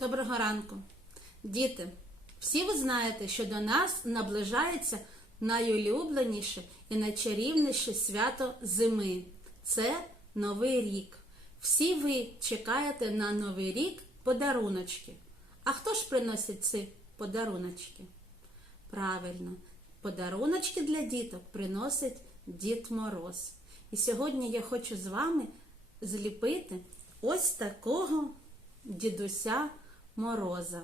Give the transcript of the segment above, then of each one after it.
Доброго ранку. Діти, всі ви знаєте, що до нас наближається найулюбленіше і найчарівніше свято зими. Це Новий рік. Всі ви чекаєте на Новий рік подаруночки. А хто ж приносить ці подаруночки? Правильно, подаруночки для діток приносить Дід Мороз. І сьогодні я хочу з вами зліпити ось такого дідуся Мороза.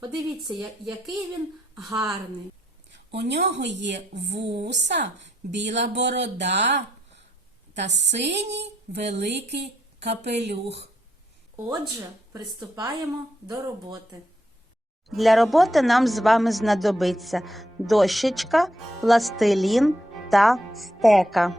Подивіться, який він гарний. У нього є вуса, біла борода та синій великий капелюх. Отже, приступаємо до роботи. Для роботи нам з вами знадобиться дощечка, пластилін та стека.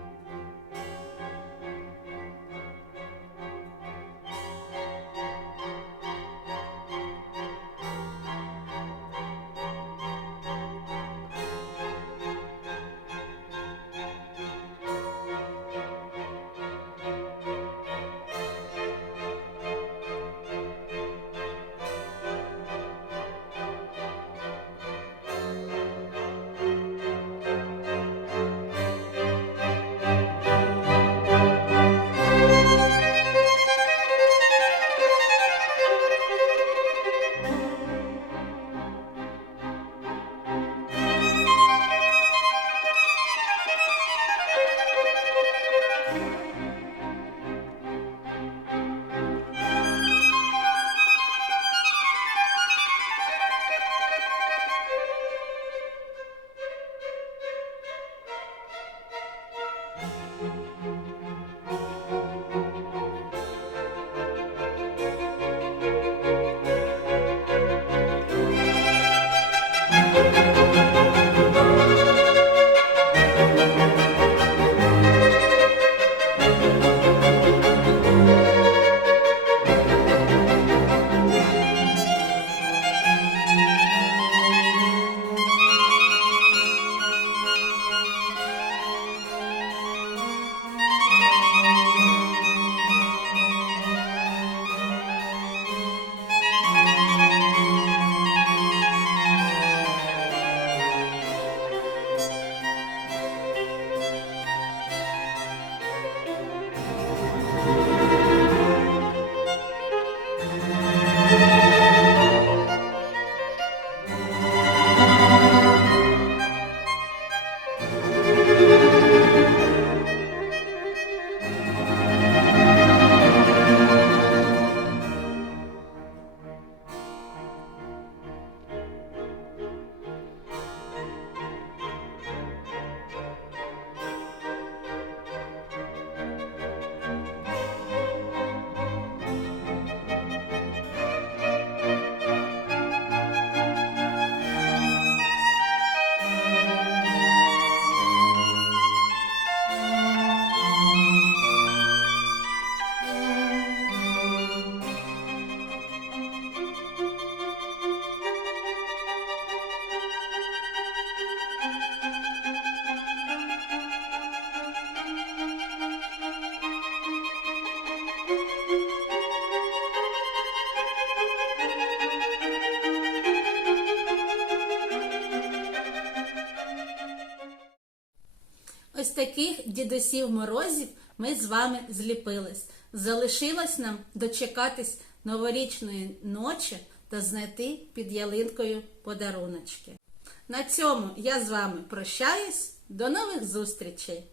Ось таких дідусів морозів ми з вами зліпились. Залишилось нам дочекатись новорічної ночі та знайти під ялинкою подаруночки. На цьому я з вами прощаюсь. До нових зустрічей!